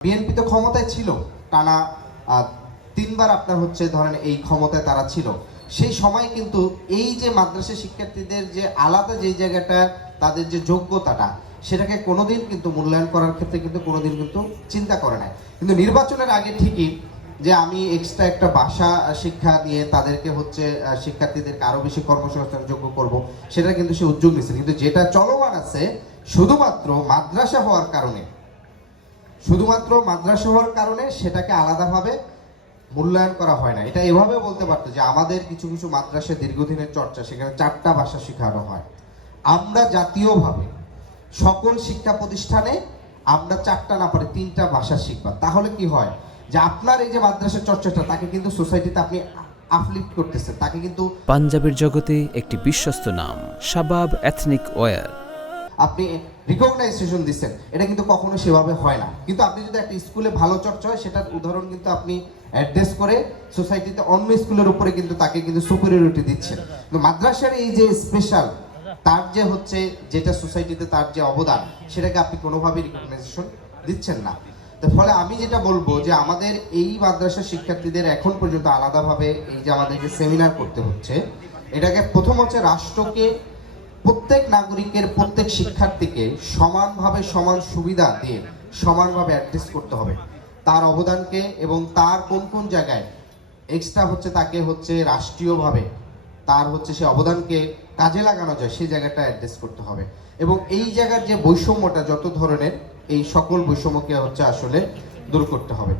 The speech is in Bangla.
বিএনপি তো ক্ষমতায় ছিল টানা তিনবার আপনার হচ্ছে ধরেন এই ক্ষমতায় তারা ছিল। সেই সময় কিন্তু এই যে মাদ্রাসা শিক্ষার্থীদের যে আলাদা যে জায়গাটা তাদের যে যোগ্যতাটা সেটাকে কোনোদিন কিন্তু মূল্যায়ন করার ক্ষেত্রে কিন্তু কোনোদিন কিন্তু চিন্তা করে নাই। কিন্তু নির্বাচনের আগে ঠিকই যে আমি এক্সট্রা একটা ভাষা শিক্ষা নিয়ে তাদেরকে হচ্ছে শিক্ষার্থীদেরকে আরো বেশি কর্মসংস্থান যোগ্য করব, সেটা কিন্তু সে উদ্যোগ নিচ্ছে। কিন্তু যেটা চলমান আছে শুধুমাত্র মাদ্রাসা হওয়ার কারণে সেটাকে আলাদাভাবে মূল্যায়ন করা হয় না। এটা এভাবে বলতে পারতো যে আমাদের কিছু কিছু মাদ্রাসা দীর্ঘদিনের চর্চা, সেখানে 4টা ভাষা শেখানো হয়। আমরা জাতীয়ভাবে সকল শিক্ষা প্রতিষ্ঠানে আমরা 4টা না পারে 3টা ভাষা শিখবা, তাহলে কি হয় যে আপনার এই যে মাদ্রাসার চর্চাটা তাকে কিন্তু সোসাইটিতে আপনি আপলিফট করতেছেন, তাকে কিন্তু পাঞ্জাবের জগতে একটি বিশ্বস্ত নাম শাবাব এথনিক ওয়্যার। আপনি রিকগনাইজেশন দিচ্ছেন, এটা কিন্তু কখনো সেভাবে হয় না। কিন্তু আপনি যদি একটা স্কুলে ভালো চর্চা হয় সেটার উদাহরণ কিন্তু আপনি অ্যাড্রেস করে সোসাইটিতে অন্য স্কুলের উপরে কিন্তু তাকে কিন্তু সুপিরিয়রিটি দিচ্ছেন। কিন্তু মাদ্রাসার এই যে স্পেশাল তার যে হচ্ছে যেটা সোসাইটিতে তার যে অবদান সেটাকে আপনি কোনোভাবেই রিকগনাইজেশন দিচ্ছেন না। তো ফলে আমি যেটা বলবো যে আমাদের এই মাদ্রাসা শিক্ষার্থীদের এখন পর্যন্ত আলাদাভাবে এই যে আমাদেরকে সেমিনার করতে হচ্ছে, এটাকে প্রথম হচ্ছে রাষ্ট্রকে প্রত্যেক নাগরিকের প্রত্যেক শিক্ষার্থীকে সমানভাবে সমান সুবিধা দিয়ে সমানভাবে অ্যাড্রেস করতে হবে তার অবদানকে, এবং তার কোন কোন জায়গায় এক্সট্রা হচ্ছে তাকে হচ্ছে রাষ্ট্রীয়ভাবে তার হচ্ছে সে অবদানকে কাজে লাগানো যায় সেই জায়গাটা অ্যাড্রেস করতে হবে। এবং এই জায়গার যে বৈষম্যটা যত ধরনের এই সকল বৈষম্যকে হচ্ছে আসলে দূর করতে হবে।